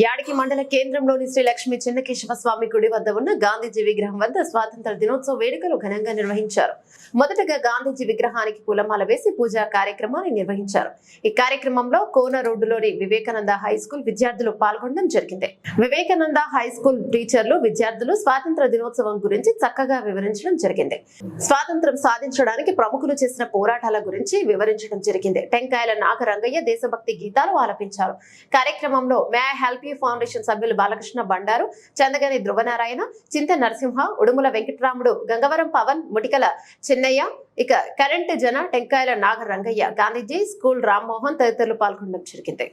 యాడికి మండల కేంద్రంలోని శ్రీ లక్ష్మీ చిన్నకేశవస్వామి గుడి వద్ద ఉన్న గాంధీజీ విగ్రహం వద్ద స్వాతంత్ర దినోత్సవ వేడుకలు ఘనంగా నిర్వహించారు. మొదటగా గాంధీజీ విగ్రహానికి పూలమాల వేసి పూజా కార్యక్రమాన్ని నిర్వహించారు. ఈ కార్యక్రమంలో కోన రోడ్డులోని వివేకానంద హై స్కూల్ విద్యార్థులు పాల్గొనడం జరిగింది. వివేకానంద హై స్కూల్ టీచర్లు విద్యార్థులు స్వాతంత్ర దినోత్సవం గురించి చక్కగా వివరించడం జరిగింది. స్వాతంత్రం సాధించడానికి ప్రముఖులు చేసిన పోరాటాల గురించి వివరించడం జరిగింది. టెంకాయల నాగరంగయ్య దేశభక్తి గీతాలు ఆలపించారు. కార్యక్రమంలో మే హెల్ప్ ఆర్పీ ఫౌండేషన్ సభ్యులు బాలకృష్ణ బండారు చందగని ధ్రువనారాయణ చింత నరసింహ ఉడుముల వెంకటరాముడు గంగవరం పవన్ ముటికల చిన్నయ్య ఇక కరెంట్ జన టెంకాయల నాగ రంగయ్య గాంధీజీ స్కూల్ రామ్మోహన్ తదితరులు పాల్గొనడం జరిగింది.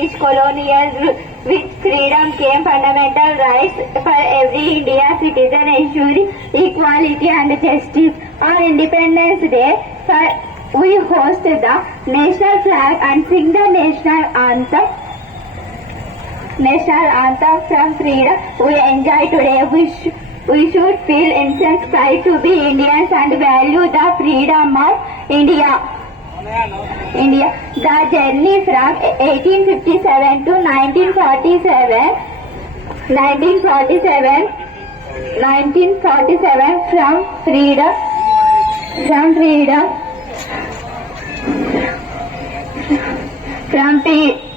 We hosted the national flag and sing the national anthem. National anthem from freedom we enjoy today. We, sh- we should feel intense pride to be Indians and value the freedom of India. India. The journey from 1857 to 1947, 1947, 1947 from freedom, from freedom, from pe- freedom,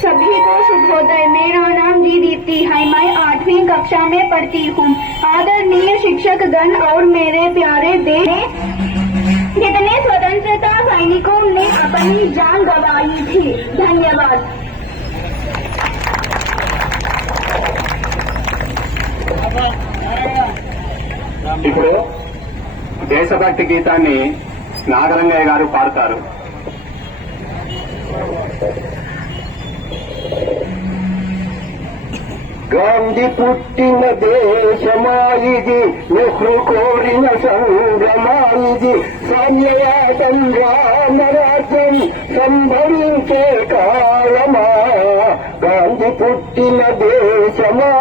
सभी को शुभोदय। मेरा नाम जी दीप्ति है। मैं आठवीं कक्षा में पढ़ती हूँ। आदरणीय शिक्षक गण और मेरे प्यारे देश कितने स्वतंत्रता सैनिकों ने अपनी जान गवाई थी। धन्यवाद। దేశభక్తి గీతాన్ని నాగరంగయ్య గారు పాడతారు. గాంధీ పుట్టిన దేశమాయిది నెహ్రూ కోరిన సంగ్రమాయిది సామ్యవాదం రామరాజ్యం సంభవి